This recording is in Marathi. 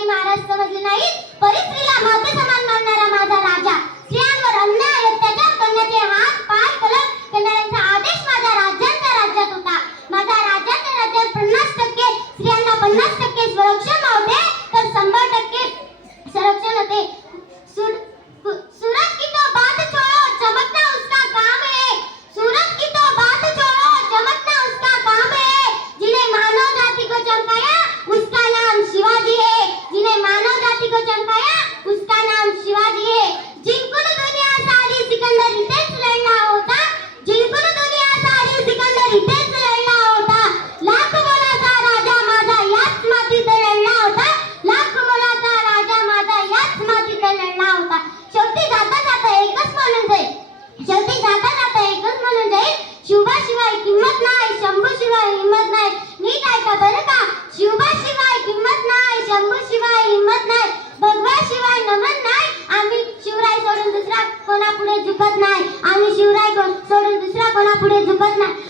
शिवाजी महाराज समजले नाहीत. परिस्त्रीला माते समान मानणारा माझा राजा, स्त्रियांवर अन्याय अत्याचार करण्याचे हात पाय कलम करणाऱ्यांचा आदेश माझ्या राज्यात होता. माझ्या राज्याच्या राज्यात 50% स्त्रियांना 50% संरक्षण होते, तर 100% संरक्षण होते. सूरज की तो बात छोड़ो, चमकना उसका काम है. सूरज की तो बात छोड़ो, चमकना उसका काम है. जिन्हें मानव जाति को चमकाया उसका नाम शिवाजी है. जिन्हें मानव जाति को चमकाया उसका नाम शिवाजी है. जिंकून दुनिया सारी सिकंदर इथेच लढला होता. जिंकून दुनिया सारी सिकंदर इथेच लढला होता. लाख मोलाचा राजा माझा याच मातीत लढला होता. लाख मोलाचा राजा माझा याच मातीत लढला होता. शेवटी जाता जाता एकच म्हणून जाईल. शेवटी जाता जाता एकच म्हणून जाईल. शिवाशिवाय किंमत नाही, शंभूशिवाय हिंमत नाही. नीट ऐका बरं का. शिवाशिवाय किंमत नाही, शंभूशिवाय हिंमत नाही. भगवाशिवाय नमन नाही. आम्ही शिवराय सोडून दुसरा कोणापुढे झुकत नाही. आम्ही शिवराय सोडून दुसरा कोणापुढे झुकत नाही.